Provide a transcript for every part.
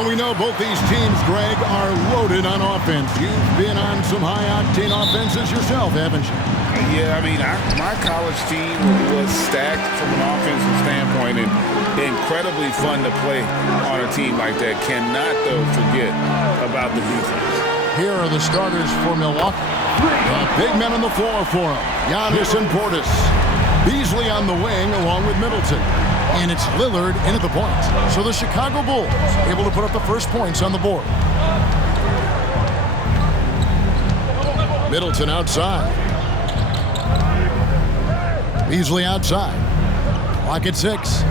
Well, we know both these teams, Greg, are loaded on offense. You've been on some high-octane offenses yourself, haven't you? Yeah, I mean, my college team was stacked from an offensive standpoint and incredibly fun to play on a team like that. Cannot, though, forget about the defense. Here are the starters for Milwaukee. The big men on the floor for them, Giannis and Portis. Beasley on the wing along with Middleton. And it's Lillard in at the point. So the Chicago Bulls able to put up the first points on the board. Middleton outside. Beasley outside. Clock at 6.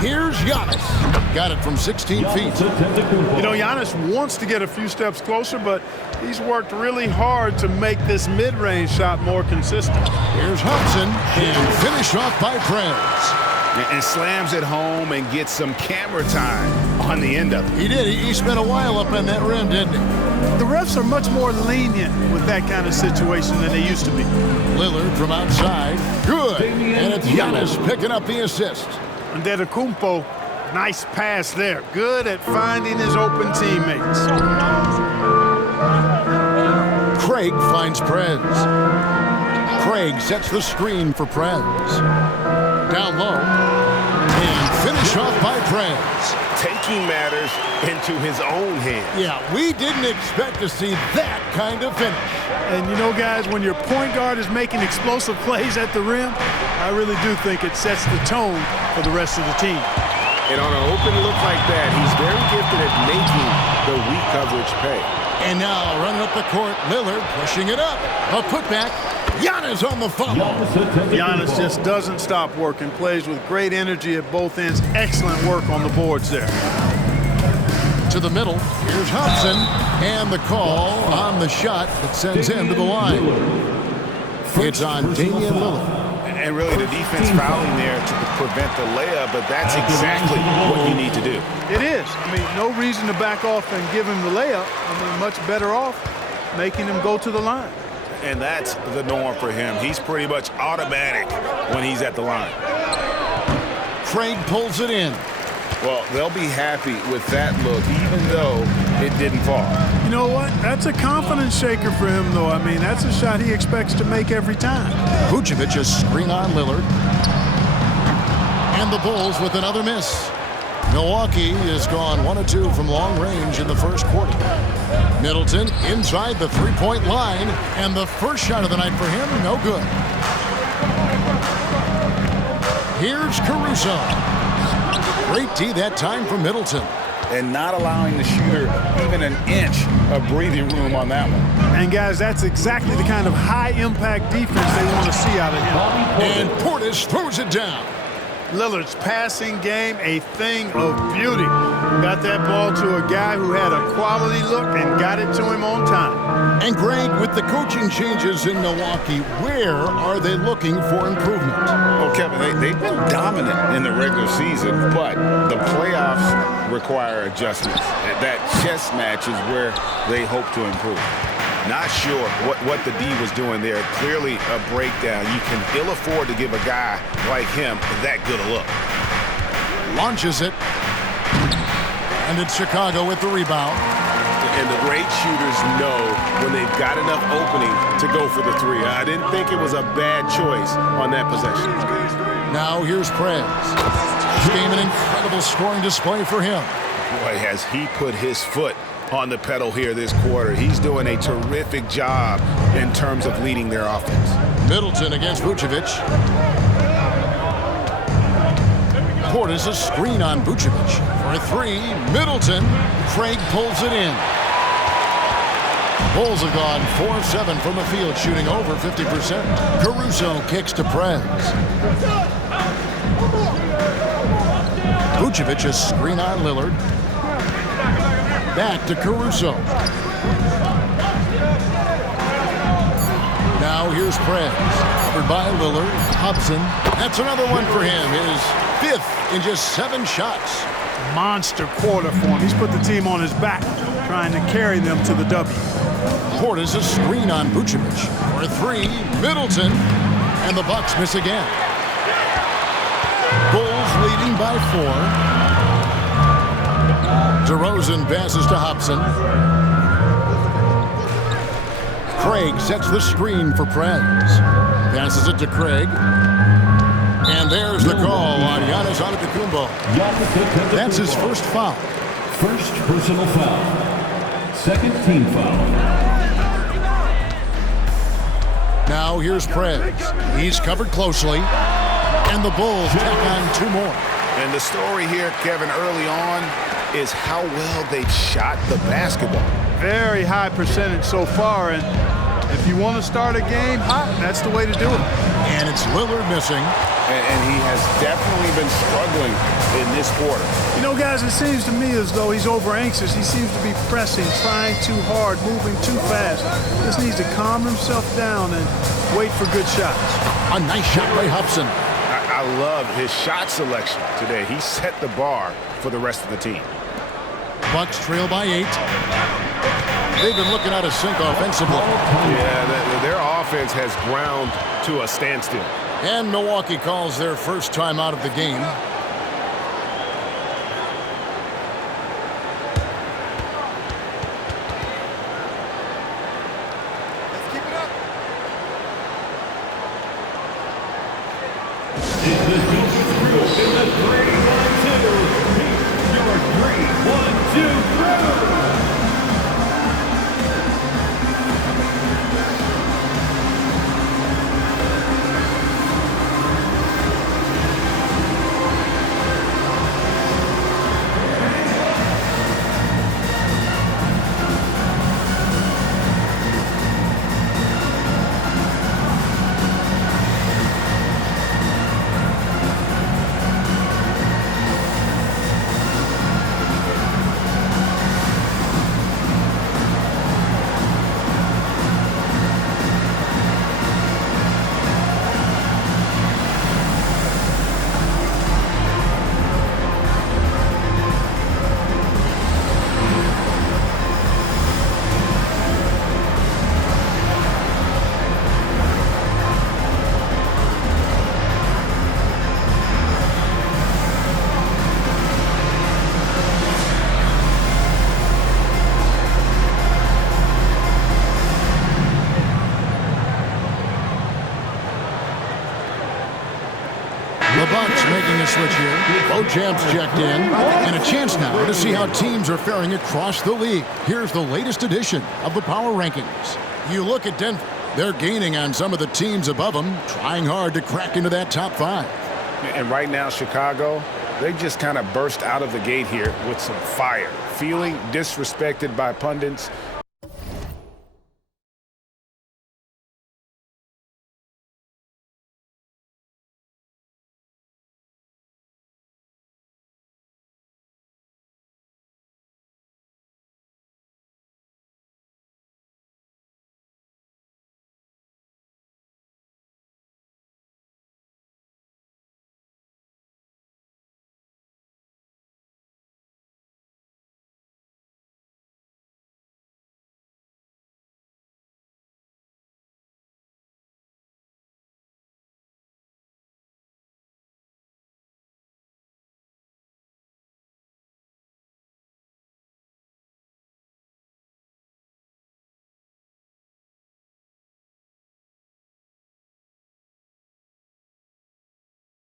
Here's Giannis. Got it from 16 feet. You know, Giannis wants to get a few steps closer, but he's worked really hard to make this mid-range shot more consistent. Here's Hudson, and finish off by Prez. And slams it home and gets some camera time on the end of it. He did. He spent a while up on that rim, didn't he? The refs are much more lenient with that kind of situation than they used to be. Lillard from outside. Good. And it's Giannis picking up the assist. Antetokounmpo, nice pass there. Good at finding his open teammates. Craig finds Prez. Craig sets the screen for Prez. Down low. And finish off by Prez. Taking matters into his own hands. Yeah, we didn't expect to see that kind of finish. And you know, guys, when your point guard is making explosive plays at the rim, I really do think it sets the tone for the rest of the team. And on an open look like that, he's very gifted at making the weak coverage pay. And now running up the court, Lillard pushing it up. A putback. Giannis on the follow. Giannis just doesn't stop working. Plays with great energy at both ends. Excellent work on the boards there. To the middle. Here's Hudson. And the call on the shot that sends him to the line. It's on Damian Lillard. And really the defense fouling there to prevent the layup, but that's exactly what you need to do. It is. I mean, no reason to back off and give him the layup. I mean, much better off making him go to the line. And that's the norm for him. He's pretty much automatic when he's at the line. Craig pulls it in. Well, they'll be happy with that look, even though it didn't fall. You know what? That's a confidence shaker for him, though. I mean, that's a shot he expects to make every time. Vucevic a screen on Lillard. And the Bulls with another miss. Milwaukee has gone 1 of 2 from long range in the first quarter. Middleton inside the three-point line, and the first shot of the night for him, no good. Here's Caruso. Great D that time from Middleton. And not allowing the shooter even an inch of breathing room on that one. And guys, that's exactly the kind of high-impact defense they want to see out of him. And Portis throws it down. Lillard's passing game, a thing of beauty. Got that ball to a guy who had a quality look and got it to him on time. And Greg, with the coaching changes in Milwaukee, where are they looking for improvement? Well, Kevin, they've been dominant in the regular season, but the playoffs require adjustments. That chess match is where they hope to improve. Not sure what the D was doing there. Clearly a breakdown. You can ill afford to give a guy like him that good a look. Launches it. And it's Chicago with the rebound. And the great shooters know when they've got enough opening to go for the three. I didn't think it was a bad choice on that possession. Now here's Prez. This game an incredible scoring display for him. Boy, has he put his foot on the pedal here this quarter. He's doing a terrific job in terms of leading their offense. Middleton against Vucevic. Portis a screen on Vucevic. For a three, Middleton. Craig pulls it in. Bulls have gone 4 of 7 from the field, shooting over 50%. Caruso kicks to Prez. Vucevic a screen on Lillard. Back to Caruso. Now here's Prez. Covered by Lillard. Hobson. That's another one for him. His 5th in just 7 shots. Monster quarter for him. He's put the team on his back, trying to carry them to the W. Portis a screen on Vucevic. For a three, Middleton. And the Bucks miss again. Bulls leading by 4. DeRozan passes to Hobson. Craig sets the screen for Prez. Passes it to Craig. And there's the call on Giannis Antetokounmpo. That's his first foul. First personal foul. Second team foul. Now here's Prez. He's covered closely. And the Bulls tack on 2 more. And the story here, Kevin, early on is how well they've shot the basketball. Very high percentage so far, and if you want to start a game hot, that's the way to do it. And it's Lillard missing. And he has definitely been struggling in this quarter. You know, guys, it seems to me as though he's over anxious. He seems to be pressing, trying too hard, moving too fast. Just needs to calm himself down and wait for good shots. A nice shot by Hobson. I love his shot selection today. He set the bar for the rest of the team. Bucks trail by 8. They've been looking out of sync offensively. Yeah, their offense has ground to a standstill. And Milwaukee calls their first time out of the game. Let's keep it up. In the 3-1-2. Your 3-1-2 crew. The Bucks making a switch here. Both champs checked in. And a chance now to see how teams are faring across the league. Here's the latest edition of the Power Rankings. You look at Denver. They're gaining on some of the teams above them, trying hard to crack into that top 5. And right now, Chicago, they just kind of burst out of the gate here with some fire, feeling disrespected by pundits.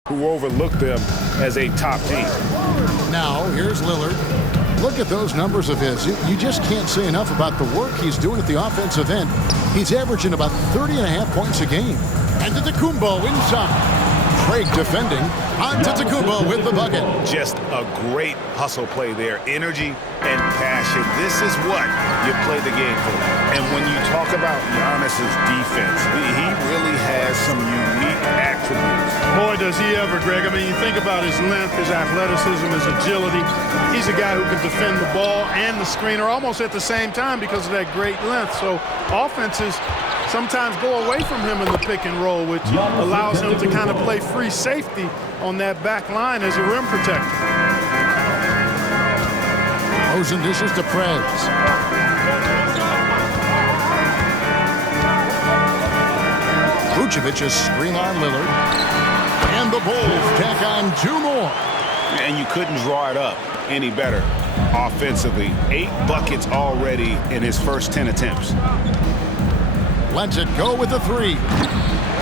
Who overlooked them as a top team. Now, here's Lillard. Look at those numbers of his. You just can't say enough about the work he's doing at the offensive end. He's averaging about 30.5 points a game. Antetokounmpo inside. Craig defending. Antetokounmpo with the bucket. Just a great hustle play there. Energy and passion. This is what you play the game for. And when you talk about Giannis's defense, he really has some unique attributes. Boy, does he ever, Greg. I mean, you think about his length, his athleticism, his agility. He's a guy who can defend the ball and the screener almost at the same time because of that great length. So offenses sometimes go away from him in the pick and roll, which allows him to kind of play free safety on that back line as a rim protector. Rosen dishes to Prez. Vucevic's screen on Lillard. And the Bulls tack on 2 more. And you couldn't draw it up any better offensively. 8 buckets already in his first 10 attempts. Lets it go with the 3.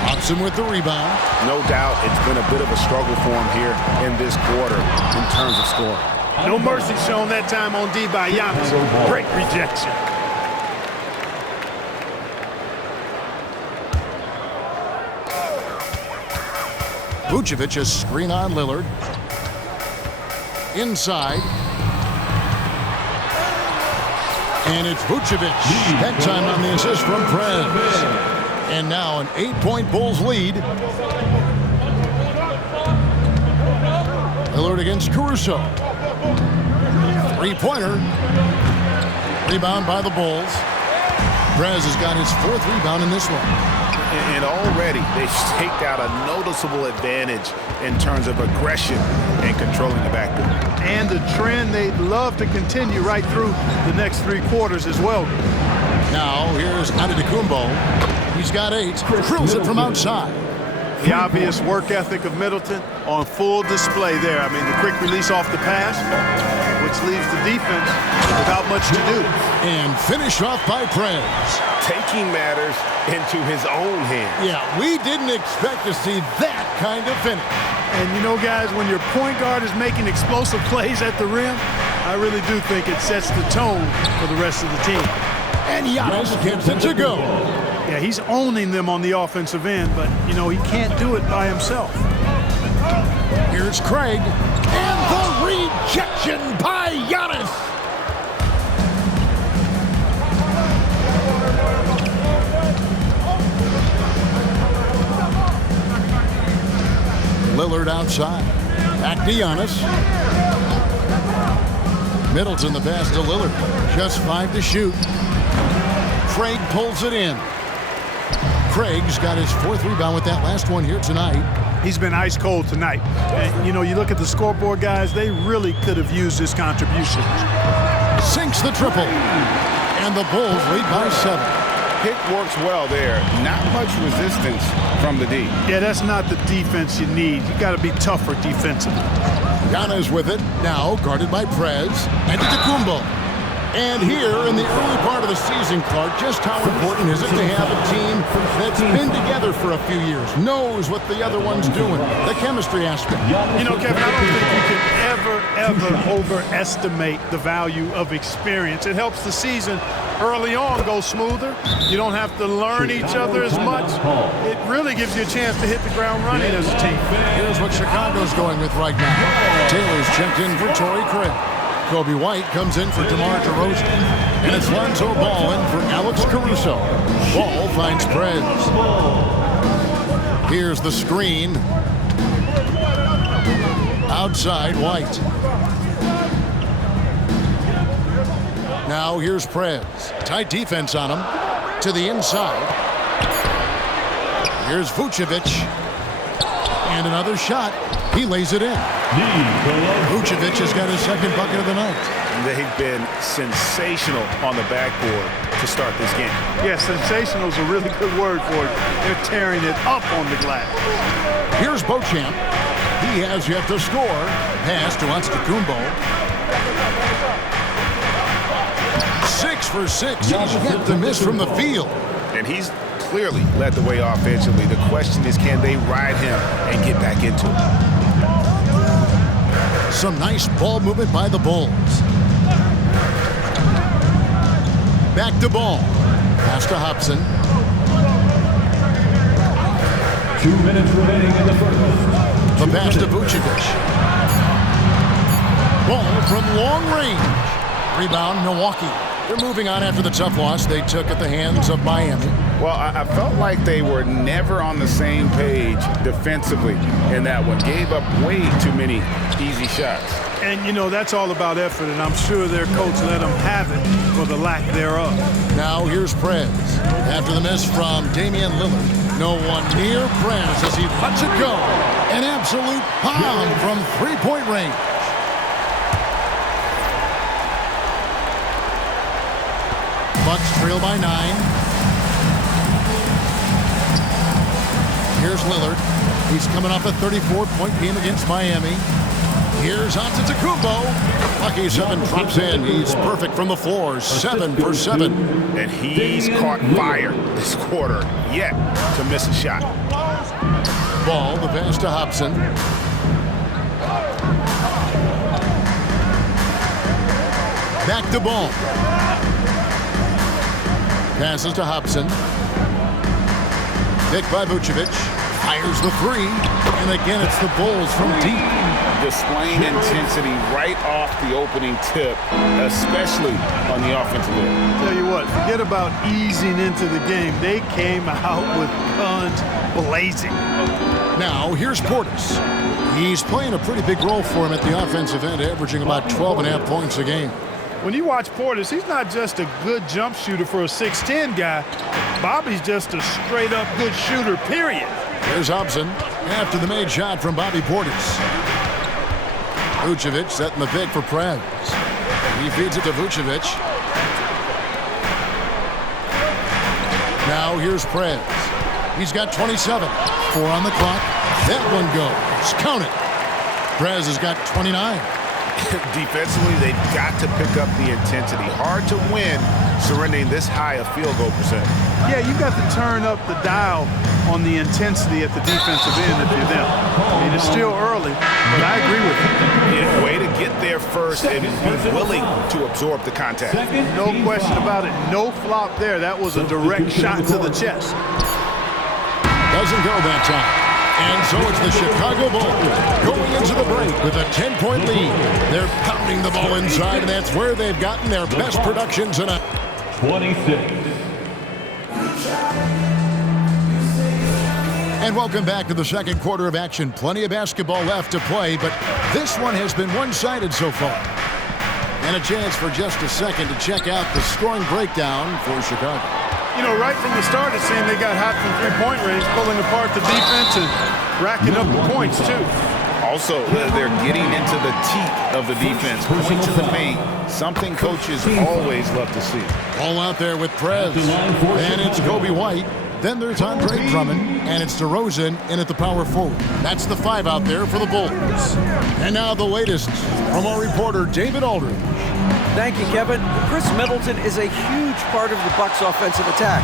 Hobson with the rebound. No doubt it's been a bit of a struggle for him here in this quarter in terms of scoring. No mercy shown that time on D by Giannis. Great rejection. Vucevic a screen on Lillard. Inside. And it's Vucevic. That time on the assist from Prez. And now an 8-point Bulls lead. Lillard against Caruso. 3-pointer. Rebound by the Bulls. Prez has got his 4th rebound in this one. And already they've staked out a noticeable advantage in terms of aggression and controlling the backcourt. And the trend they'd love to continue right through the next 3 quarters as well. Now here's Antetokounmpo. He's got 8. Drills it from outside. The obvious work ethic of Middleton on full display there. I mean, the quick release off the pass, which leaves the defense without much to do. And finished off by Prez. Taking matters into his own hands. Yeah, we didn't expect to see that kind of finish. And you know, guys, when your point guard is making explosive plays at the rim, I really do think it sets the tone for the rest of the team. And Giannis gets it to go. Yeah, he's owning them on the offensive end, but, you know, he can't do it by himself. Here's Craig. And the rejection by Giannis. Lillard outside. Back to Giannis. Middleton the pass to Lillard. Just 5 to shoot. Craig pulls it in. Craig's got his 4th rebound with that last one here tonight. He's been ice cold tonight. And, you know, you look at the scoreboard, guys, they really could have used his contribution. Sinks the triple. And the Bulls lead by 7. Pick works well there. Not much resistance from the D. Yeah, that's not the defense you need. You got to be tougher defensively. Giannis with it. Now guarded by Prez. Antetokounmpo. And here in the early part of the season, Clark, just how important is it to have a team that's been together for a few years, knows what the other one's doing, the chemistry aspect. You know, Kevin, I don't think you can ever overestimate the value of experience. It helps the season early on go smoother. You don't have to learn each other as much. It really gives you a chance to hit the ground running as a team. Here's what Chicago's going with right now. Taylor's checked in for Torrey Craig. Kobe White comes in for DeMar DeRozan. And it's Lonzo Ball in for Alex Caruso. Ball finds Prez. Here's the screen. Outside White. Now here's Prez. Tight defense on him. To the inside. Here's Vucevic. And another shot. He lays it in. Vucevic has got his 2nd bucket of the night. They've been sensational on the backboard to start this game. Yeah, sensational is a really good word for it. They're tearing it up on the glass. Here's Beauchamp. He has yet to score. Pass to Antetokounmpo. 6 for 6. He's yet to miss from the field. And he's clearly led the way offensively. The question is, can they ride him and get back into it? Some nice ball movement by the Bulls. Back to Ball. Pass to Hobson. 2 minutes remaining in the first. The pass to Vucevic. Ball from long range. Rebound, Milwaukee. They're moving on after the tough loss they took at the hands of Miami. Well, I felt like they were never on the same page defensively in that one. Gave up way too many easy shots. And, you know, that's all about effort, and I'm sure their coach let them have it for the lack thereof. Now here's Prez. After the miss from Damian Lillard. No one near Prez as he lets it go. An absolute bomb from 3-point range. Bucks trail by 9. Here's Lillard. He's coming off a 34-point game against Miami. Here's Antetokounmpo. Lucky 7 drops in. He's perfect from the floor. 7 for 7. And he's caught fire this quarter yet to miss a shot. Ball, the pass to Hobson. Back to Ball. Passes to Hobson. Picked by Vucevic. Fires the 3. And again, it's the Bulls from deep. Displaying intensity right off the opening tip, especially on the offensive end. Tell you what, forget about easing into the game. They came out with guns blazing. Now, here's Portis. He's playing a pretty big role for him at the offensive end, averaging about 12.5 points a game. When you watch Portis, he's not just a good jump shooter for a 6'10 guy. Bobby's just a straight-up good shooter, period. There's Hobson after the made shot from Bobby Portis. Vucevic setting the pick for Prez. He feeds it to Vucevic. Now here's Prez. He's got 27. 4 on the clock. That one goes. Count it. Prez has got 29. Defensively, they've got to pick up the intensity. Hard to win surrendering this high a field goal percentage. Yeah, you've got to turn up the dial on the intensity at the defensive end if you're them. I mean, it's still early, but I agree with you. Yeah, way to get there first and be willing to absorb the contact. No question about it. No flop there. That was a direct shot to the chest. Doesn't go that time. And so it's the Chicago Bulls going into the break with a 10-point lead. They're pounding the ball inside, and that's where they've gotten their best production tonight. 26. And welcome back to the second quarter of action. Plenty of basketball left to play, but this one has been one-sided so far. And a chance for just a second to check out the scoring breakdown for Chicago. You know, right from the start, it seemed they got hot from three-point range, pulling apart the defense and racking up the points, too. Also, they're getting into the teeth of the defense, point to the paint, something coaches always love to see. All out there with Prez, and it's Kobe White. Then there's Andre Drummond, and it's DeRozan in at the power forward. That's the 5 out there for the Bulls. And now the latest from our reporter, David Aldridge. Thank you, Kevin. Chris Middleton is a huge part of the Bucks' offensive attack.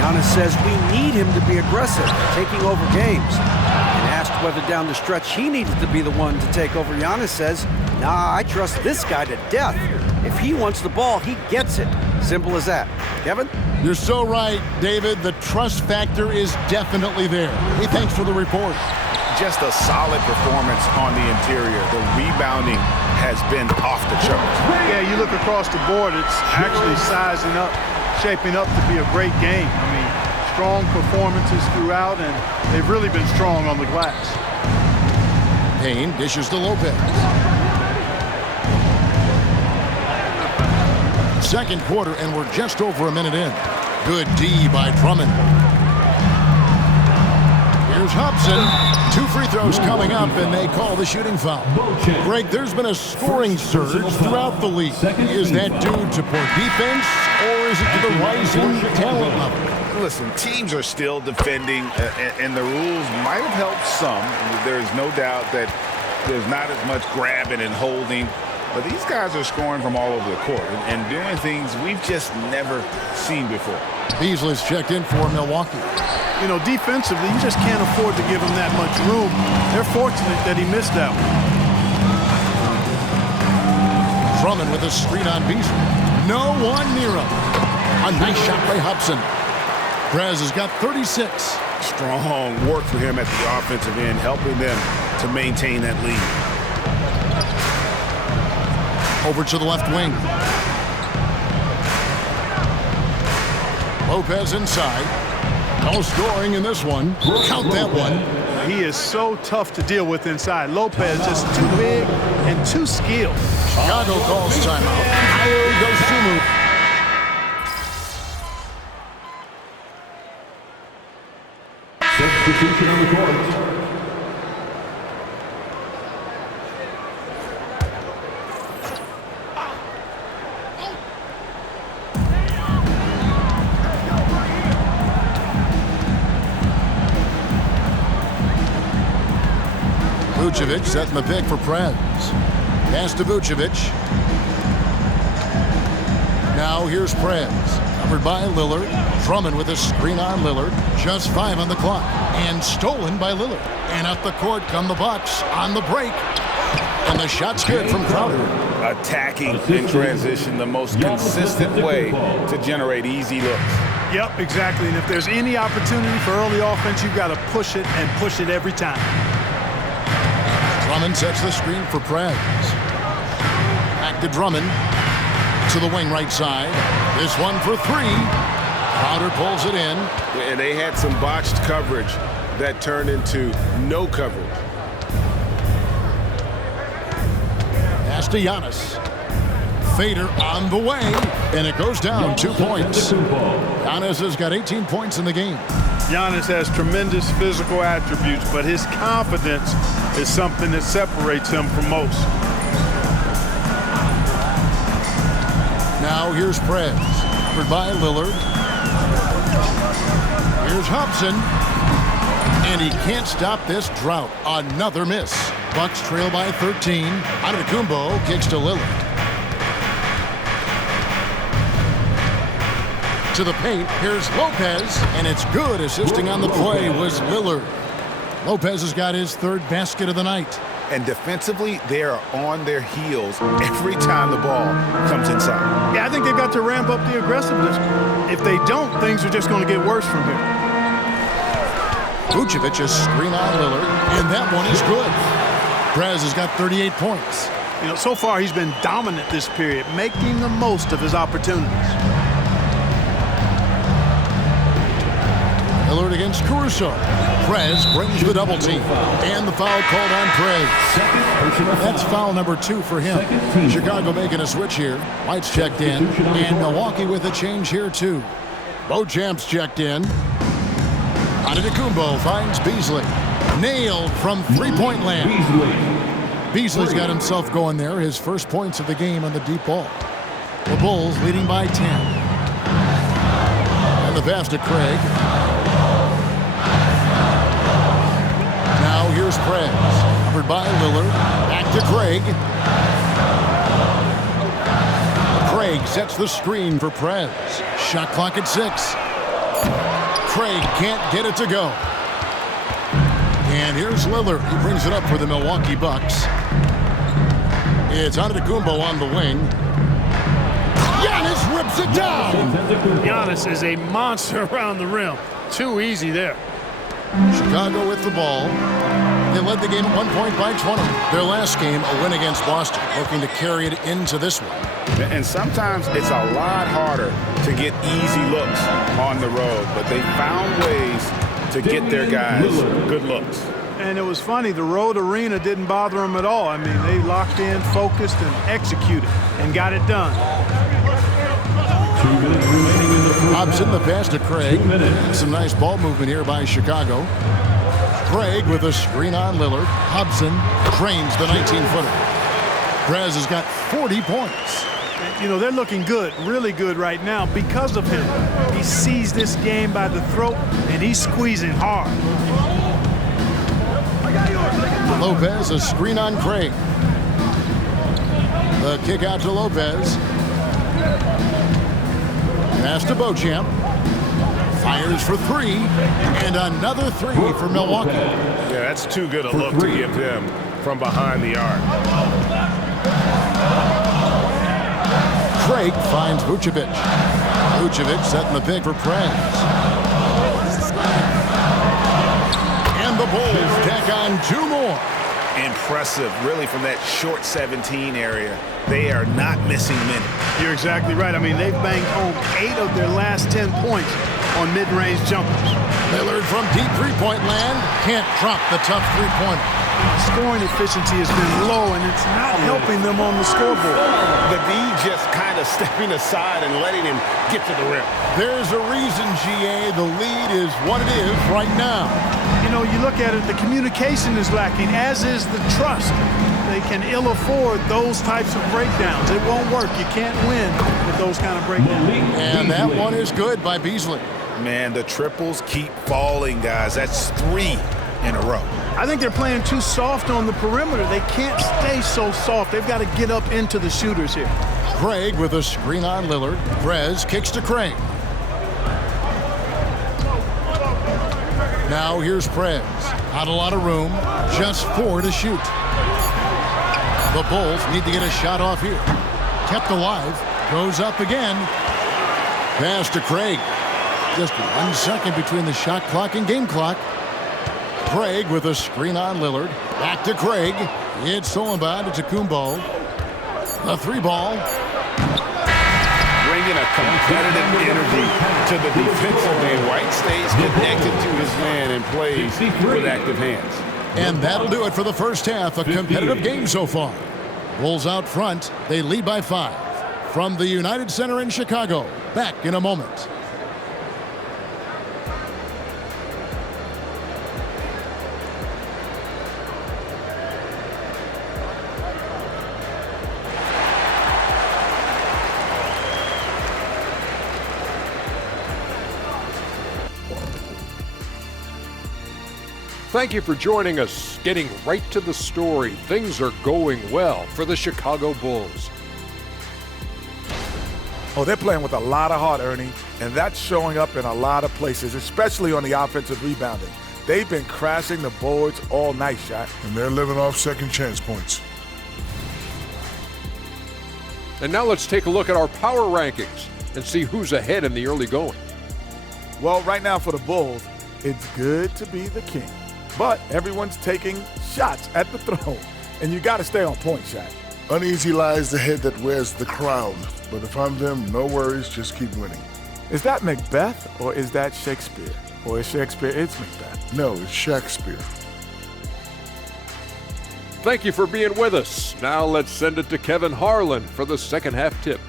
Giannis says we need him to be aggressive, taking over games. And asked whether down the stretch he needed to be the one to take over, Giannis says, nah, I trust this guy to death. If he wants the ball, he gets it. Simple as that. Kevin? You're so right, David. The trust factor is definitely there. Hey, thanks for the report. Just a solid performance on the interior. The rebounding has been off the charts. Yeah, you look across the board, it's actually sizing up, shaping up to be a great game. I mean, strong performances throughout, and they've really been strong on the glass. Payne dishes to Lopez. Second quarter, and we're just over a minute in. Good D by Drummond. Here's Hobson. 2 free throws coming up, and they call the shooting foul. Greg, there's been a scoring surge throughout the league. Is that due to poor defense, or is it to the rising talent level? Listen, teams are still defending, and the rules might have helped some. There's no doubt that there's not as much grabbing and holding. But these guys are scoring from all over the court and doing things we've just never seen before. Beasley's checked in for Milwaukee. You know, defensively, you just can't afford to give him that much room. They're fortunate that he missed that one. Drummond with a screen on Beasley. No one near him. A nice shot by Hobson. Prez has got 36. Strong work for him at the offensive end, helping them to maintain that lead. Over to the left wing. Lopez inside. No scoring in this one. Count that one. He is so tough to deal with inside. Lopez just too big and too skilled. Chicago calls timeout. Ayo Dosunmu. Substitution on the court. Vucevic setting the pick for Prez. Pass to Vucevic. Now here's Prez. Covered by Lillard. Drummond with a screen on Lillard. Just 5 on the clock. And stolen by Lillard. And up the court come the Bucks on the break. And the shot's good from Crowder. Attacking in transition, the most consistent way to generate easy looks. Yep, exactly. And if there's any opportunity for early offense, you've got to push it and push it every time. Drummond sets the screen for Prez. Back to Drummond. To the wing right side. This one for 3. Crowder pulls it in. And they had some botched coverage that turned into no coverage. Pass to Giannis. Fader on the way. And it goes down 2 points. Giannis has got 18 points in the game. Giannis has tremendous physical attributes, but his confidence is something that separates him from most. Now here's Prez. Covered by Lillard. Here's Hobson. And he can't stop this drought. Another miss. Bucks trail by 13. Antetokounmpo kicks to Lillard. To the paint. Here's Lopez. And it's good. Assisting on the play was Lillard. Lopez has got his 3rd basket of the night. And defensively, they are on their heels every time the ball comes inside. Yeah, I think they've got to ramp up the aggressiveness. If they don't, things are just going to get worse from here. Vucevic is screen on Lillard, and that one is good. Prez has got 38 points. You know, so far he's been dominant this period, making the most of his opportunities. Lillard against Caruso. Prez brings the double team. And the foul called on Prez. That's foul number 2 for him. Chicago making a switch here. White's checked in. And Milwaukee with a change here too. Beauchamp's checked in. Antetokounmpo finds Beasley. Nailed from 3-point land. Beasley's got himself going there. His first points of the game on the deep ball. The Bulls leading by 10. And the pass to Craig. Now here's Prez. Covered by Lillard. Back to Craig. Craig sets the screen for Prez. Shot clock at 6. Craig can't get it to go. And here's Lillard. He brings it up for the Milwaukee Bucks. It's Antetokounmpo on the wing. Giannis rips it down. Giannis is a monster around the rim. Too easy there. Chicago with the ball. They led the game at 1 point by 20. Their last game, a win against Boston, looking to carry it into this one. And sometimes it's a lot harder to get easy looks on the road, but they found ways to get their guys good looks. And it was funny, the road arena didn't bother them at all. I mean, they locked in, focused, and executed, and got it done. 2 minutes remaining in the first Hobson, the pass to Craig. 2 minutes. Some nice ball movement here by Chicago. Craig with a screen on Lillard. Hobson trains the 19-footer. Prez has got 40 points. You know, they're looking good, really good right now because of him. He sees this game by the throat, and he's squeezing hard. Lopez, a screen on Craig. The kick out to Lopez. Pass to Beauchamp. Fires for 3. And another 3 for Milwaukee. Yeah, that's too good a look to give them from behind the arc. Craig finds Vucevic. Vucevic setting the pick for Prez. And the Bulls tack on 2 more. Impressive, really, from that short 17 area. They are not missing minutes. You're exactly right. I mean, they've banged home 8 of their last 10 points on mid-range jumpers. Lillard from deep 3-point land can't drop the tough 3-pointer. Scoring efficiency has been low, and it's not helping them on the scoreboard. The D just kind of stepping aside and letting him get to the rim. There's a reason, GA, the lead is what it is right now. You know, you look at it, the communication is lacking, as is the trust. They can ill afford those types of breakdowns. It won't work. You can't win with those kind of breakdowns. And that one is good by Beasley. Man, the triples keep falling, guys. That's 3 in a row. I think they're playing too soft on the perimeter. They can't stay so soft. They've got to get up into the shooters here. Craig with a screen on Lillard. Prez kicks to Craig. Now here's Prez. Not a lot of room. Just 4 to shoot. The Bulls need to get a shot off here. Kept alive. Goes up again. Pass to Craig. Just 1 second between the shot clock and game clock. Craig with a screen on Lillard. Back to Craig. It's stolen by Antetokounmpo. The 3-ball. Bringing a competitive energy to the defensive end. White stays connected to his man and plays with active hands. And that'll do it for the first half. A competitive game so far. Bulls out front. They lead by 5. From the United Center in Chicago. Back in a moment. Thank you for joining us. Getting right to the story, things are going well for the Chicago Bulls. Oh, they're playing with a lot of heart, Ernie, and that's showing up in a lot of places, especially on the offensive rebounding. They've been crashing the boards all night, Shaq. And they're living off second chance points. And now let's take a look at our power rankings and see who's ahead in the early going. Well, right now for the Bulls, it's good to be the king. But everyone's taking shots at the throne, and you got to stay on point, Shaq. Uneasy lies the head that wears the crown. But if I'm them, no worries, just keep winning. Is that Macbeth, or is that Shakespeare? Or is Shakespeare, it's Macbeth? No, it's Shakespeare. Thank you for being with us. Now let's send it to Kevin Harlan for the second half tip.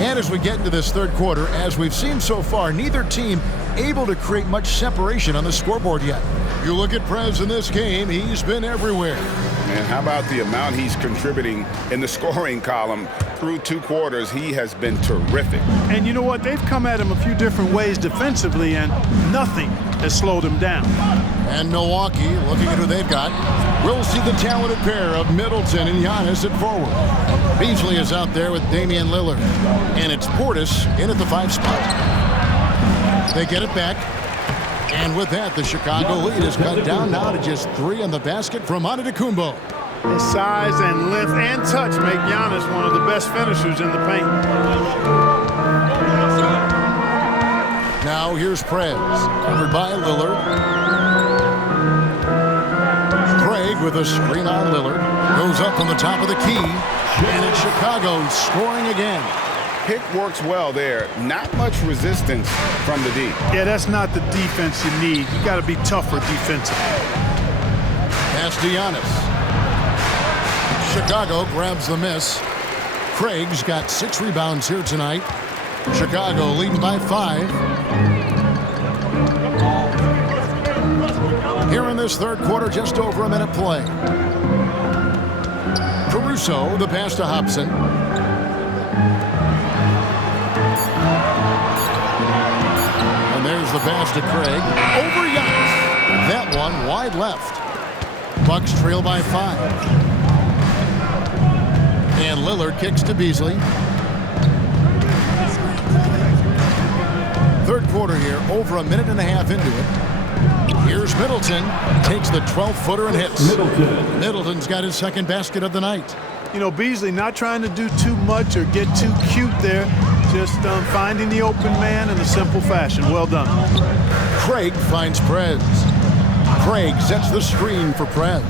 And as we get into this third quarter, as we've seen so far, neither team able to create much separation on the scoreboard yet. You look at Prez in this game, he's been everywhere. And how about the amount he's contributing in the scoring column? Through 2 quarters, he has been terrific. And you know what? They've come at him a few different ways defensively, and nothing has slowed him down. And Milwaukee, looking at who they've got, we'll see the talented pair of Middleton and Giannis at forward. Beasley is out there with Damian Lillard. And it's Portis in at the 5 spot. They get it back. And with that, the Chicago lead is cut down now to just 3 on the basket from Antetokounmpo. His size and length and touch make Giannis one of the best finishers in the paint. Now here's Prez, covered by Lillard. Craig with a screen on Lillard. Goes up on the top of the key. And it's Chicago scoring again. Pick works well there. Not much resistance from the D. Yeah, that's not the defense you need. You got to be tougher defensively. Pass to Giannis. Chicago grabs the miss. Craig's got 6 rebounds here tonight. Chicago leading by 5. Here in this third quarter, just over a minute play. Caruso, the pass to Hobson. And there's the pass to Craig. Over Giannis. That one wide left. Bucks trail by 5. And Lillard kicks to Beasley. Third quarter here, over a minute and a half into it. Here's Middleton. Takes the 12-footer and hits. Middleton's got his second basket of the night. You know, Beasley not trying to do too much or get too cute there. Just finding the open man in a simple fashion. Well done. Craig finds Prez. Craig sets the screen for Prez.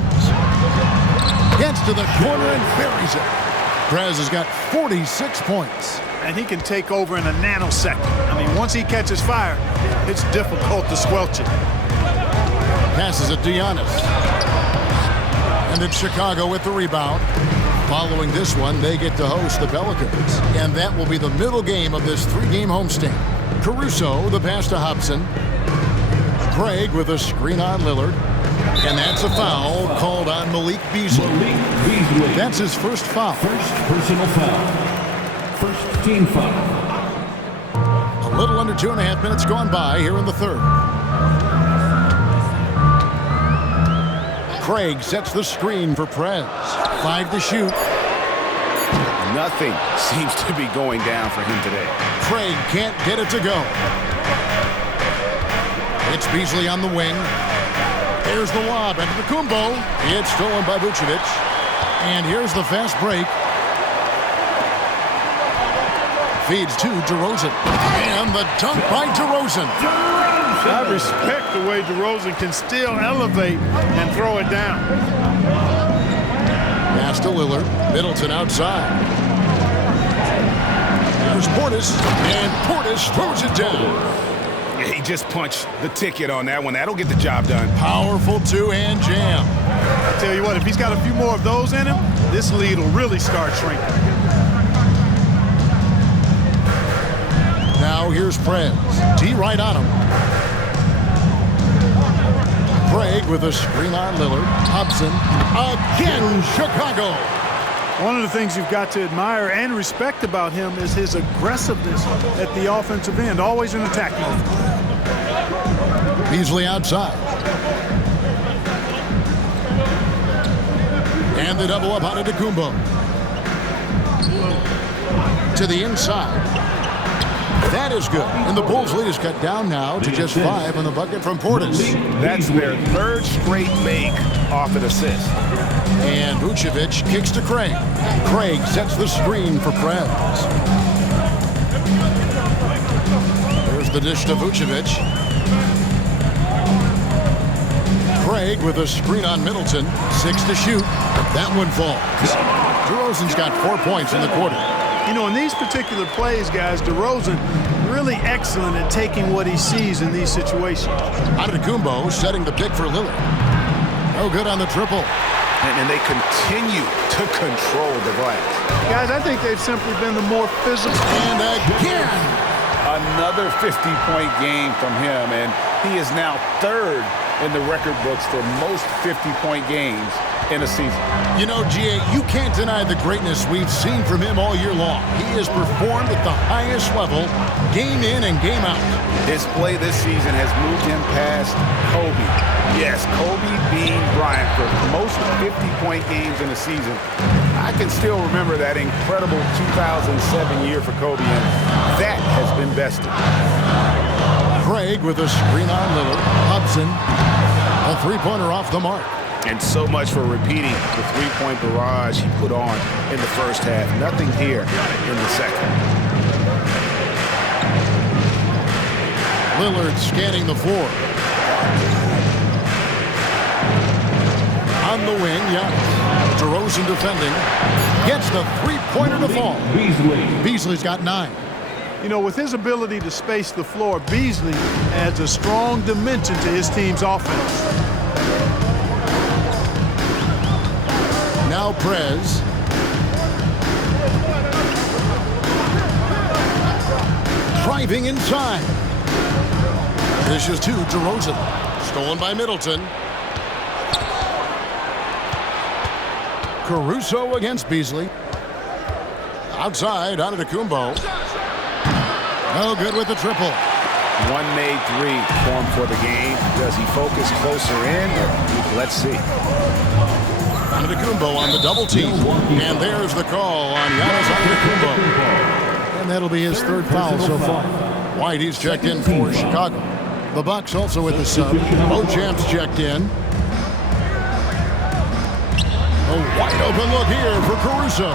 Gets to the corner and buries it. Prez has got 46 points. And he can take over in a nanosecond. I mean, once he catches fire, it's difficult to squelch it. Passes it to Giannis. And it's Chicago with the rebound. Following this one, they get to host the Pelicans. And that will be the middle game of this 3-game homestand. Caruso, the pass to Hobson. Craig with a screen on Lillard. And that's a foul called on Malik Beasley. That's his first foul. First personal foul. First team foul. A little under 2.5 minutes gone by here in the third. Craig sets the screen for Prez. 5 to shoot. Nothing seems to be going down for him today. Craig can't get it to go. It's Beasley on the wing. Here's the lob into the Kumbo. It's stolen by Vucevic. And here's the fast break. Feeds to DeRozan. And the dunk by DeRozan. I respect the way DeRozan can still elevate and throw it down. Pass to Lillard. Middleton outside. Here's Portis. And Portis throws it down. He just punched the ticket on that one. That'll get the job done. Powerful two-hand jam. I tell you what, if he's got a few more of those in him, this lead will really start shrinking. Now here's Prez. D right on him. Craig with a screen on Lillard. Hobson. Again, Chicago. One of the things you've got to admire and respect about him is his aggressiveness at the offensive end, always in attack mode. Beasley outside. And the double up out of Kumbo. To the inside. That is good. And the Bulls lead is cut down now to just 5 on the bucket from Portis. That's their third straight make off an assist. And Vucevic kicks to Craig. Craig sets the screen for Prez. There's the dish to Vucevic. Craig with a screen on Middleton. 6 to shoot. That one falls. DeRozan's got 4 points in the quarter. You know, in these particular plays, guys, DeRozan really excellent at taking what he sees in these situations. Antetokounmpo setting the pick for Lillard. No good on the triple. And they continue to control the glass. Guys, I think they've simply been the more physical. And again. Another 50-point game from him, and he is now third in the record books for most 50-point games in a season. You know, G.A., you can't deny the greatness we've seen from him all year long. He has performed at the highest level, game in and game out. His play this season has moved him past Kobe. Yes, Kobe being Bryant for most 50-point games in a season. I can still remember that incredible 2007 year for Kobe, and that has been bested. Craig with a screen on Lillard. Hobson, a three-pointer off the mark. And so much for repeating the three-point barrage he put on in the first half. Nothing here in the second. Lillard scanning the floor. On the wing, Giannis. DeRozan defending. Gets the three-pointer to fall. Beasley's got 9. You know, with his ability to space the floor, Beasley adds a strong dimension to his team's offense. Now Prez. Driving inside. Dishes to DeRozan. Stolen by Middleton. Caruso against Beasley. Outside, Antetokounmpo. No good with the triple. One made 3 for him for the game. Does he focus closer in? Let's see. Antetokounmpo on the double team. And there's the call on Giannis Antetokounmpo. And that'll be his 3rd foul so far. White, he's checked in for Chicago. The Bucks also with the sub. Beauchamp's checked in. A wide open look here for Caruso.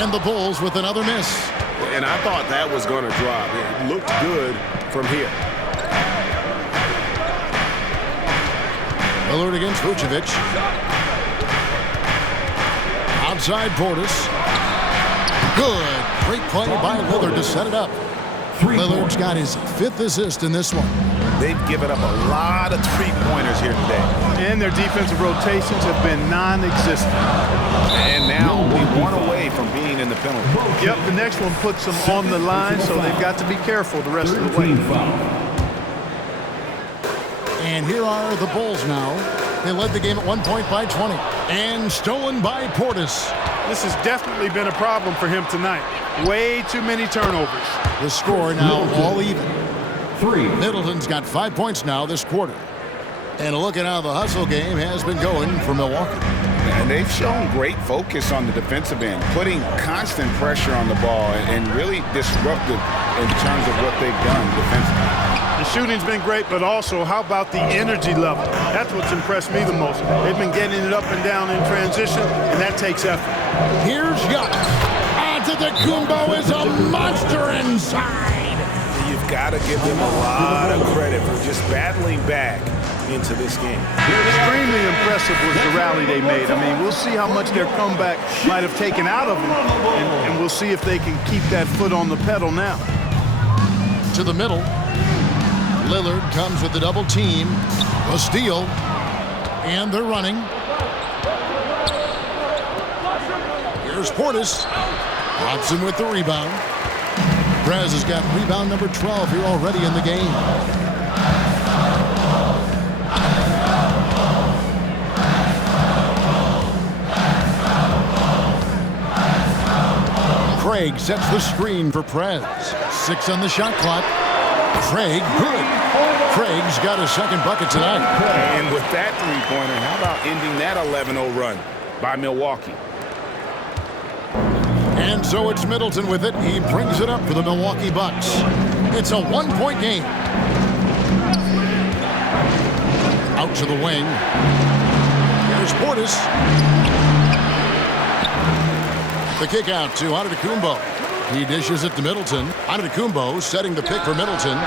And the Bulls with another miss. And I thought that was going to drop. It looked good from here. Lillard against Vucevic. Outside Portis. Good. Great play by Lillard to set it up. Lillard's got his 5th assist in this one. They've given up a lot of three-pointers here today. And their defensive rotations have been non-existent. And now only 1 away from being in the penalty. Yep, the next one puts them on the line, so they've got to be careful the rest of the way. And here are the Bulls now. They led the game at one point by 20. And stolen by Portis. This has definitely been a problem for him tonight. Way too many turnovers. The score now all even. 3. Middleton's got 5 points now this quarter. And a look at how the hustle game has been going for Milwaukee. And they've shown great focus on the defensive end, putting constant pressure on the ball and really disruptive in terms of what they've done defensively. The shooting's been great, but also how about the energy level? That's what's impressed me the most. They've been getting it up and down in transition, and that takes effort. Here's Giannis. Antetokounmpo is a monster inside. You've got to give them a lot of credit for just battling back into this game. Extremely impressive was the rally they made. I mean, we'll see how much their comeback might have taken out of them, and we'll see if they can keep that foot on the pedal now. To the middle. Lillard comes with the double team. A steal. And they're running. Here's Portis. Watson with the rebound. Prez has got rebound number 12 here already in the game. Craig sets the screen for Prez. 6 on the shot clock. Craig, good. Craig's got his second bucket tonight. And with that three-pointer, how about ending that 11-0 run by Milwaukee? And so it's Middleton with it. He brings it up for the Milwaukee Bucks. It's a one-point game. Out to the wing. Here's Portis. The kick out to Antetokounmpo. He dishes it to Middleton. Antetokounmpo setting the pick for Middleton.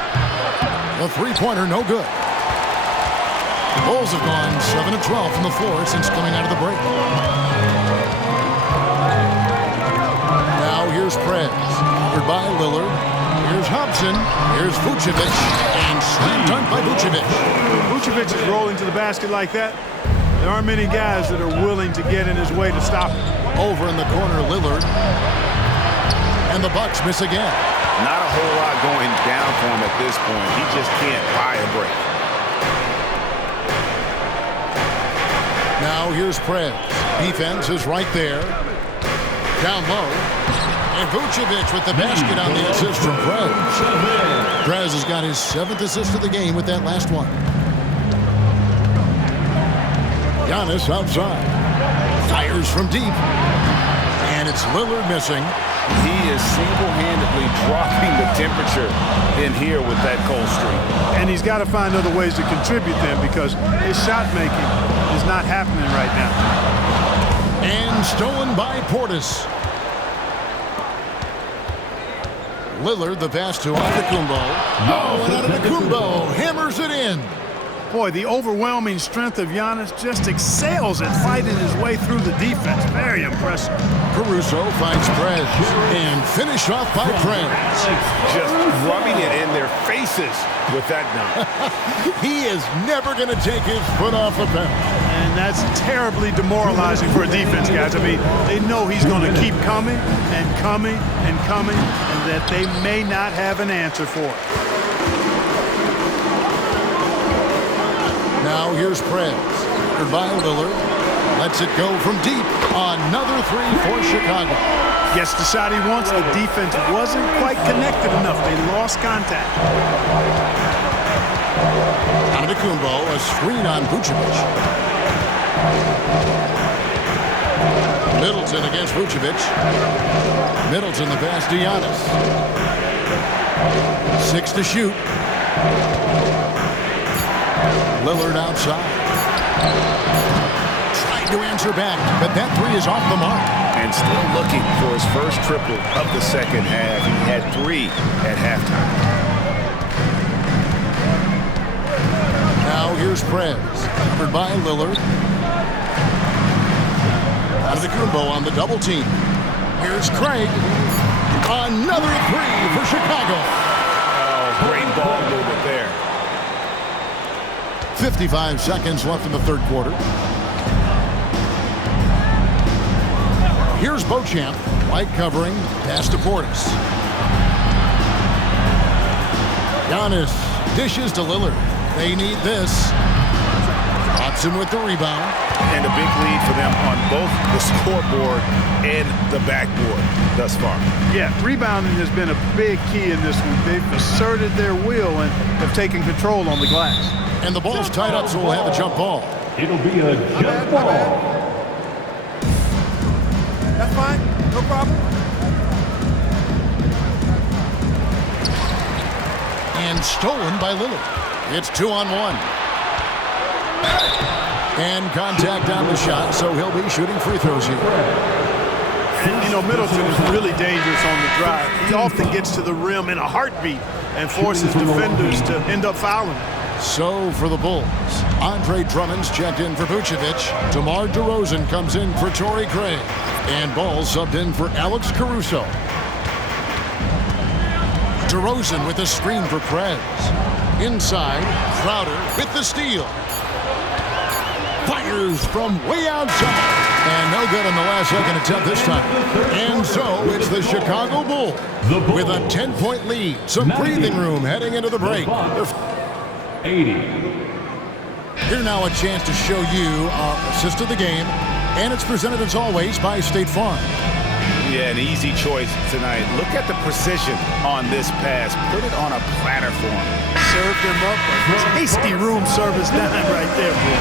The three-pointer, no good. The Bulls have gone 7 of 12 from the floor since coming out of the break. Now here's Prez. Covered by Lillard. Here's Hobson. Here's Vucevic. And slam dunk by Vucevic. Vucevic is rolling to the basket like that. There aren't many guys that are willing to get in his way to stop him. Over in the corner, Lillard. And the Bucks miss again. Not a whole lot going down for him at this point. He just can't buy a break. Now here's Prez. Defense is right there. Down low. And Vucevic with the basket on the assist from Prez. Prez has got his 7th assist of the game with that last one. Giannis outside. Fires from deep. And it's Lillard missing. He is single-handedly dropping the temperature in here with that cold streak. And he's got to find other ways to contribute then, because his shot making is not happening right now. And stolen by Portis. Lillard, the pass to Antetokounmpo. Oh, and Antetokounmpo hammers it in. Boy, the overwhelming strength of Giannis just excels at fighting his way through the defense. Very impressive. Caruso finds Prez. And finish off by Prez. Just rubbing it in their faces with that dunk. He is never going to take his foot off the pedal. And that's terribly demoralizing for a defense, guys. I mean, they know he's going to keep coming and coming and coming, and that they may not have an answer for it. Now here's Prez. Covered by Lillard. Lets it go from deep. Another three for Chicago. Gets the shot he wants. The defense wasn't quite connected enough. They lost contact. Antetokounmpo, a screen on Vucevic. Middleton against Vucevic. Middleton the pass to Giannis. 6 to shoot. Lillard outside. Trying to answer back, but that three is off the mark. And still looking for his first triple of the second half. He had 3 at halftime. Now here's Prez. Covered by Lillard. Antetokounmpo on the double team. Here's Craig. Another three for Chicago. Oh, great ball movement there. 55 seconds left in the third quarter. Here's Beauchamp. White covering. Pass to Portis. Giannis dishes to Lillard. They need this. Hobson with the rebound. And a big lead for them on both the scoreboard and the backboard thus far. Yeah, rebounding has been a big key in this one. They've asserted their will and have taken control on the glass. And the ball's tied up, so we'll have a jump ball. It'll be a jump ball. That's fine. No problem. And stolen by Lillard. It's 2-on-1. And contact on the shot, so he'll be shooting free throws here. And, you know, Middleton is really dangerous on the drive. He often gets to the rim in a heartbeat and forces defenders to end up fouling. So for the Bulls, Andre Drummond's checked in for Vucevic. DeMar DeRozan comes in for Torrey Craig. And Ball subbed in for Alex Caruso. DeRozan with a screen for Prez. Inside, Crowder with the steal. Fires from way outside. And no good on the last second attempt this time. And so it's the Chicago Bulls with a 10-point lead. Some breathing room heading into the break. 80. Here now a chance to show you our assist of the game. And it's presented as always by State Farm. Yeah, an easy choice tonight. Look at the precision on this pass. Put it on a platter for him. Served him up a tasty room service dime right there, bro.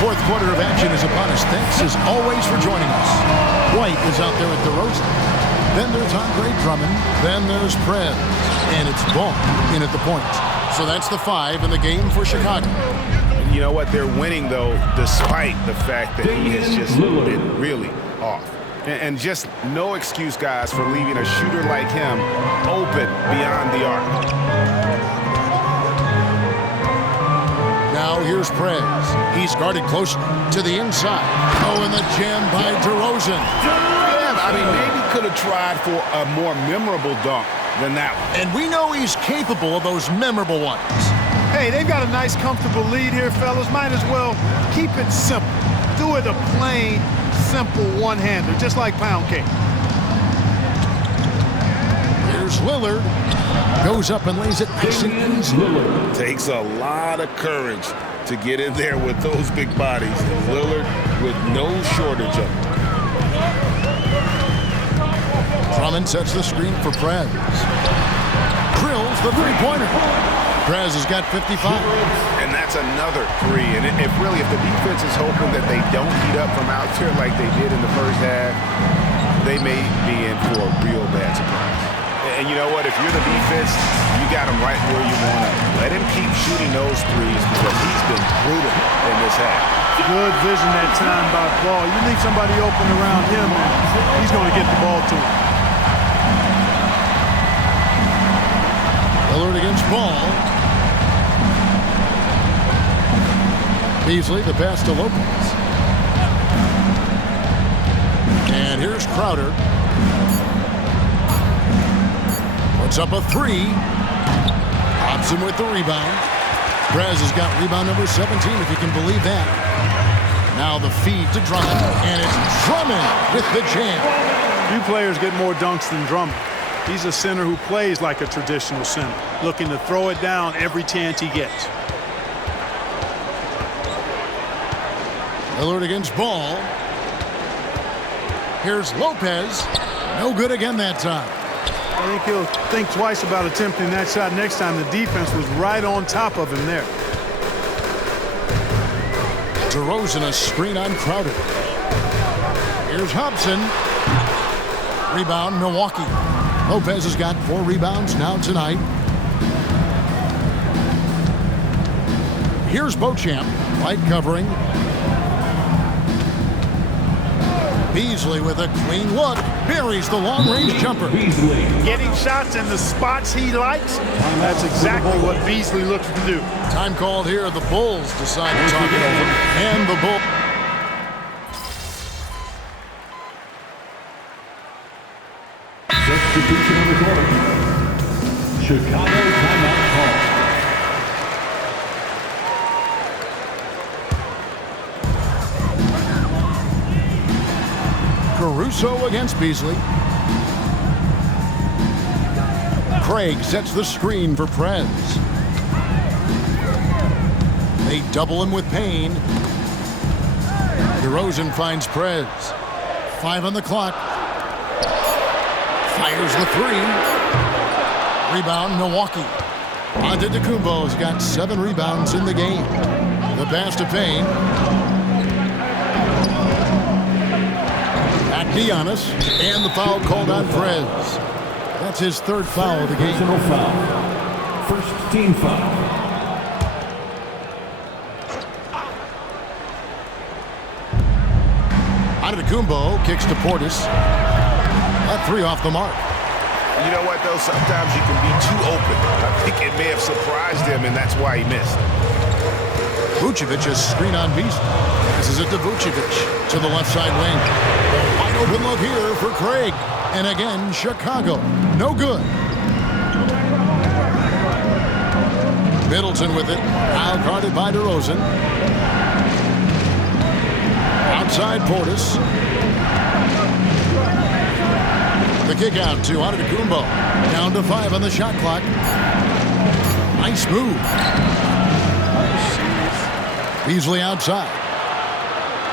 Fourth quarter of action is upon us. Thanks as always for joining us. White is out there at DeRozan. Then there's Andre Drummond. Then there's Prez. And it's Ball in at the point. So that's the 5 in the game for Chicago. You know what? They're winning, though, despite the fact that he has just been really off. And just no excuse, guys, for leaving a shooter like him open beyond the arc. Now here's Prez. He's guarded close to the inside. Oh, and the jam by DeRozan. Yeah, I mean, maybe could have tried for a more memorable dunk than that one. And we know he's capable of those memorable ones. Hey, they've got a nice, comfortable lead here, fellas. Might as well keep it simple. Do it a plain, simple one-hander, just like pound cake. Here's Lillard. Goes up and lays it nice and easy. Takes a lot of courage to get in there with those big bodies. And Lillard with no shortage of them. Drummond sets the screen for Prez. Drills the three-pointer. Prez has got 55. And that's another 3. And if the defense is hoping that they don't heat up from out here like they did in the first half, they may be in for a real bad surprise. And you know what? If you're the defense, you got him right where you want him. Let him keep shooting those threes because he's been brutal in this half. Good vision that time by Ball. You leave somebody open around him, and he's going to get the ball to him. Lillard against Ball. Beasley, the pass to Lopez. And here's Crowder. Puts up a 3. Hobson with the rebound. Prez has got rebound number 17, if you can believe that. Now the feed to Drummond, and it's Drummond with the jam. Few players get more dunks than Drummond. He's a center who plays like a traditional center, looking to throw it down every chance he gets. Lillard against Ball. Here's Lopez. No good again that time. I think he'll think twice about attempting that shot next time. The defense was right on top of him there. DeRozan a screen on Crowder. Here's Hobson. Rebound, Milwaukee. Lopez has got 4 rebounds now tonight. Here's Beauchamp. Light covering. Beasley with a clean look. Buries the long-range jumper. Beasley. Getting shots in the spots he likes. That's exactly what Beasley looks to do. Time called here. The Bulls decide to talk it over. And the Bulls. Substitution on the court. Chicago timeout call. Caruso against Beasley. Craig sets the screen for Prez. They double him with Payne. DeRozan finds Prez. 5 on the clock. Fires the 3. Rebound, Milwaukee. Antetokounmpo's got 7 rebounds in the game. The pass to Payne. At Giannis. And the foul called on Prez. That's his 3rd foul of the game. Personal foul. First team foul. Antetokounmpo kicks to Portis. That 3 off the mark. You know what, though? Sometimes you can be too open. I think it may have surprised him, and that's why he missed. Vucevic's screen on Beasley. Passes it to Vucevic to the left side wing. A wide open look here for Craig. And again, Chicago. No good. Middleton with it. Now guarded by DeRozan. Outside Portis. The kick out to Antetokounmpo. Down to 5 on the shot clock. Nice move. Beasley outside.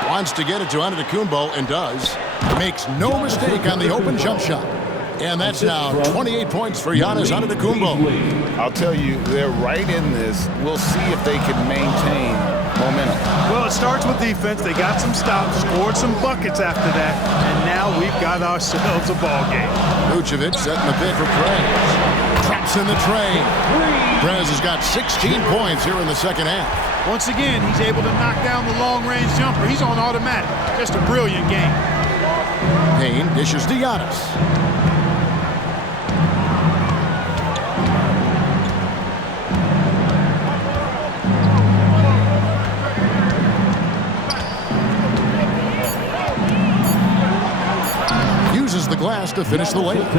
Wants to get it to Antetokounmpo and does. Makes no mistake on the open jump shot. And that's now 28 points for Giannis Antetokounmpo. I'll tell you, they're right in this. We'll see if they can maintain momentum. Well, it starts with defense. They got some stops, scored some buckets after that, and now we've got ourselves a ball game. Vucevic setting the pick for Prez. Traps in the tray. Prez has got 16 points here in the second half. Once again, he's able to knock down the long-range jumper. He's on automatic. Just a brilliant game. Payne dishes to Giannis. Uses the glass to finish the layup.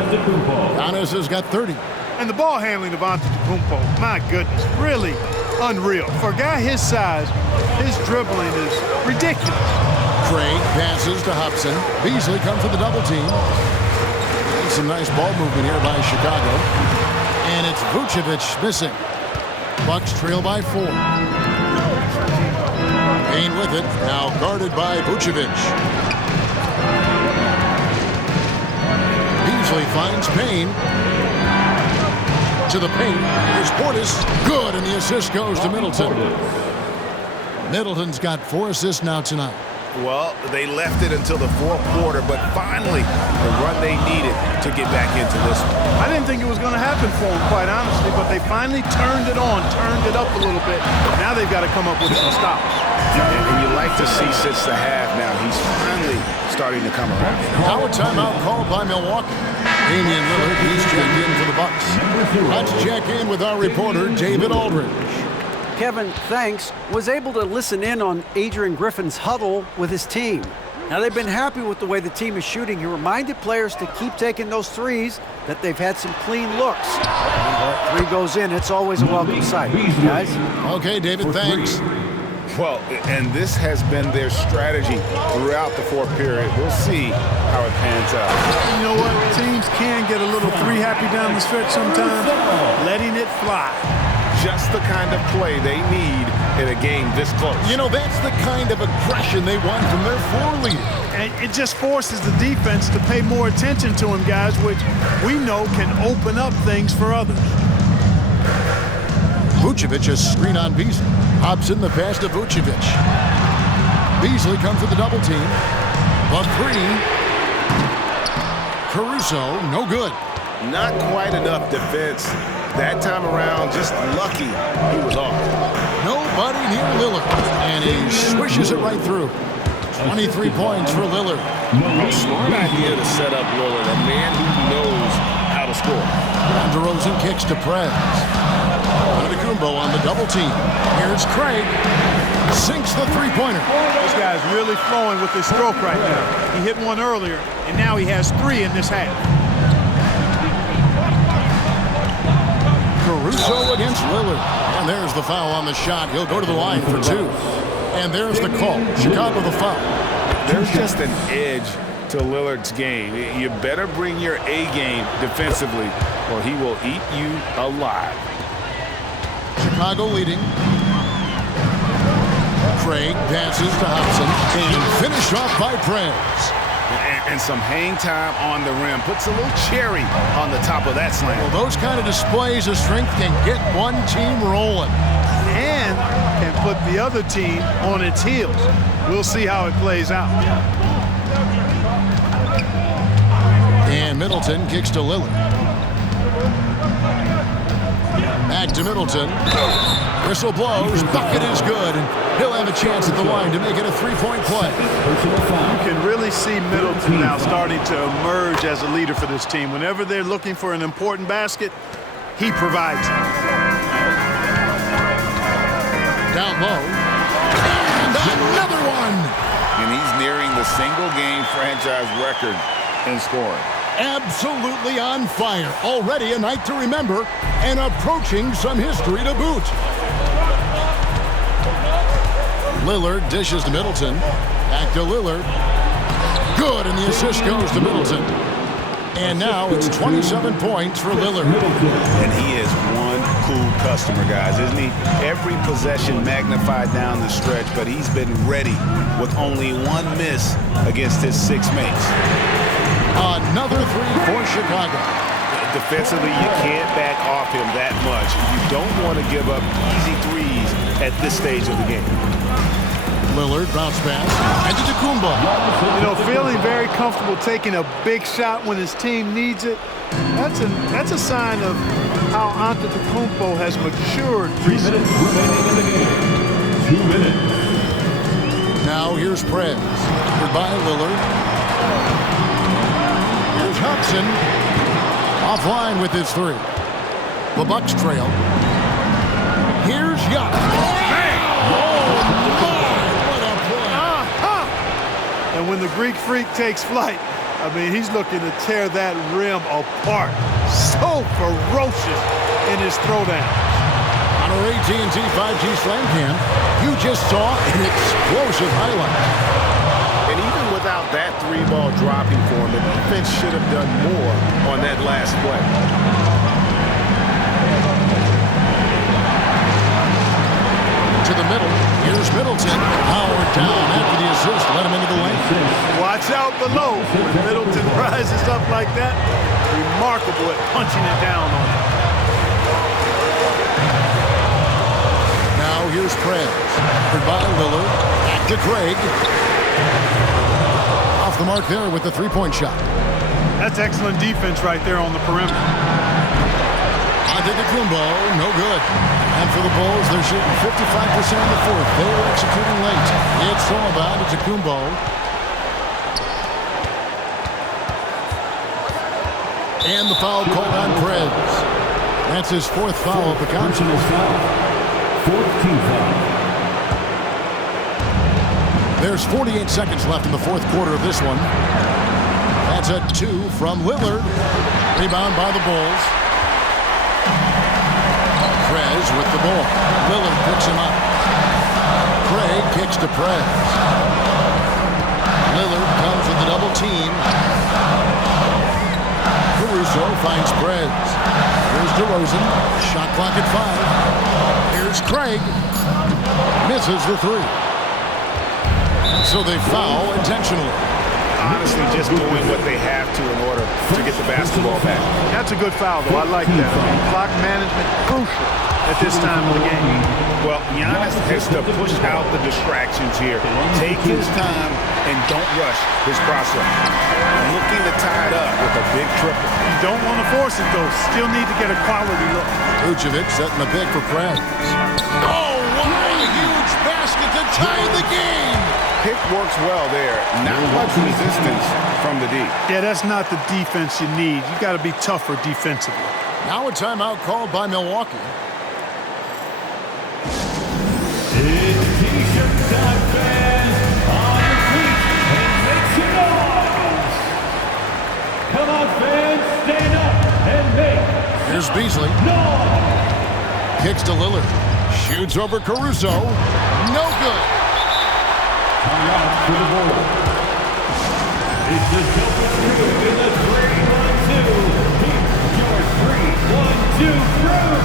Giannis has got 30. And the ball handling of Antetokounmpo, my goodness, really unreal. For a guy his size, his dribbling is ridiculous. Craig passes to Hobson. Beasley comes with the double team. And some nice ball movement here by Chicago. And it's Vucevic missing. Bucks trail by 4. Payne with it, now guarded by Vucevic. Beasley finds Payne. To the paint. Here's Portis. Good, and the assist goes to Middleton. Middleton's got 4 assists now tonight. Well, they left it until the 4th quarter, but finally the run they needed to get back into this one. I didn't think it was going to happen for them, quite honestly, but they finally turned it on, turned it up a little bit. Now they've got to come up with some stops. And you like to see since the half now, he's finally starting to come around. Now a timeout called by Milwaukee. Damian Lillard, he's checked in for the Bucks. Let's check in with our reporter, David Aldridge. Kevin, thanks, was able to listen in on Adrian Griffin's huddle with his team. Now, they've been happy with the way the team is shooting. He reminded players to keep taking those threes, that they've had some clean looks. When that 3 goes in, it's always a welcome sight. Guys? Okay, David, thanks. Well, and this has been their strategy throughout the 4th period. We'll see how it pans out. You know what? Teams can get a little 3-happy down the stretch sometimes, letting it fly. Just the kind of play they need in a game this close. You know, that's the kind of aggression they want from their 4 leader. And it just forces the defense to pay more attention to him, guys, which we know can open up things for others. Vucevic has screen on Beasley. Hobson the pass to Vucevic. Beasley comes with the double team. The 3. Caruso, no good. Not quite enough defense. That time around, just lucky he was off. Nobody near Lillard. And he swishes it right through. 23 points for Lillard. Smart idea to set up Lillard, a man who knows how to score. And DeRozan kicks to Prez. Antetokounmpo on the double team. Here's Craig. Sinks the 3-pointer. This guy's really flowing with his stroke right now. He hit one earlier, and now he has 3 in this half. Caruso against Lillard. And there's the foul on the shot. He'll go to the line for 2. And there's the call. Chicago the foul. There's just an edge to Lillard's game. You better bring your A game defensively, or he will eat you alive. Chicago leading. Craig passes to Hobson and finish off by Prez. And some hang time on the rim. Puts a little cherry on the top of that slam. Well, those kind of displays of strength can get one team rolling. And can put the other team on its heels. We'll see how it plays out. And Middleton kicks to Lillard. Back to Middleton. Whistle blows. Bucket is good. And he'll have a chance at the line to make it a three-point play. You can really see Middleton now starting to emerge as a leader for this team. Whenever they're looking for an important basket, he provides it. Down low. And another one. And he's nearing the single-game franchise record in scoring. Absolutely on fire. Already a night to remember and approaching some history to boot. Lillard dishes to Middleton. Back to Lillard. Good, and the assist goes to Middleton. And now it's 27 points for Lillard. And he is one cool customer, guys, isn't he? Every possession magnified down the stretch, but he's been ready with only one miss against his six mates. Another three for Chicago. Defensively, you can't back off him that much. You don't want to give up easy threes at this stage of the game. Lillard bounce pass. And to Kumba. You know, feeling very comfortable taking a big shot when his team needs it. That's a sign of how Antetokounmpo has matured recently. 2 minutes. Now here's Prez. Goodbye, Lillard. Here's Hobson. Offline with his three. The Bucks trail. Here's Yuck. And when the Greek Freak takes flight, I mean, he's looking to tear that rim apart. So ferocious in his throwdown. On our AT&T 5G Slam Cam, you just saw an explosive highlight. And even without that three ball dropping for him, the defense should have done more on that last play. To the middle. Here's Middleton. Howard down after the assist. Let him into the lane. Watch out below. When Middleton rises up like that, remarkable at punching it down on him. Now here's Prez. Goodbye, Lillard. Back to Craig. Off the mark there with the three-point shot. That's excellent defense right there on the perimeter. Antetokounmpo, no good. And for the Bulls, they're shooting 55% in the fourth. They were executing late. It's all about Antetokounmpo. And the foul called on Prez. That's his fourth foul of the contest. Fourth team foul. There's 48 seconds left in the fourth quarter of this one. That's a 2 from Lillard. Rebound by the Bulls. Prez with the ball. Lillard picks him up. Craig kicks to Prez. Lillard comes with the double team. Caruso finds Prez. Here's DeRozan. Shot clock at 5. Here's Craig. Misses the three. So they foul intentionally. Honestly, just doing what they have to in order to get the basketball back. That's a good foul, though. I like that. Clock management crucial at this time of the game. Well, Giannis has to push out the distractions here. Take his time and don't rush his process. Looking to tie it up with a big triple. You don't want to force it, though. Still need to get a quality look. Vucevic setting the pick for Prez. Oh, what a huge basket to tie the game! Pick works well there. Not much resistance from the D. Yeah, that's not the defense you need. You got to be tougher defensively. Now a timeout called by Milwaukee. It's T-shirt time, fans. On the feet and make some noise. Come on, fans, stand up and make. Here's Beasley. Noise. Kicks to Lillard. Shoots over Caruso. No good. Timeout for the Bulls. It's the double crew in the 3-1-2. Here's your 3-1-2 crew.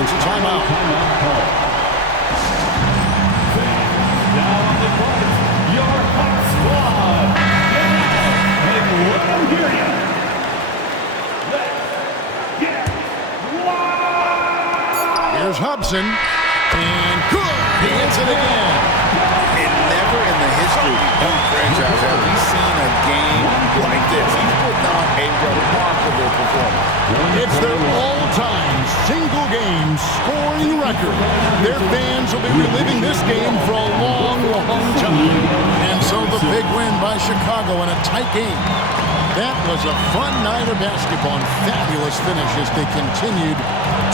wants a timeout. Now on the court, your hot squad. And let them hear you. Let's get wild. Here's Hobson. And good. He hits it again. And never in the history of the franchise have we seen a game like this. He's putting on a remarkable performance. It's their all-time single-game scoring record. Their fans will be reliving this game for a long, long time. And so the big win by Chicago in a tight game. That was a fun night of basketball and fabulous finish as they continued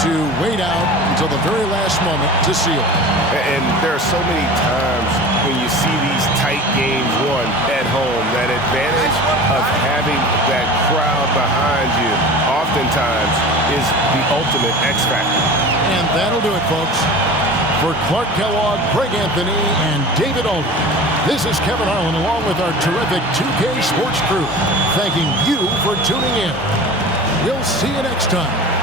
to wait out until the very last moment to seal. And there are so many times when you see these tight games won at home, that advantage of having that crowd behind you oftentimes is the ultimate X factor. And that'll do it, folks. For Clark Kellogg, Craig Anthony, and David Aldridge, this is Kevin Harlan along with our terrific 2K Sports crew, thanking you for tuning in. We'll see you next time.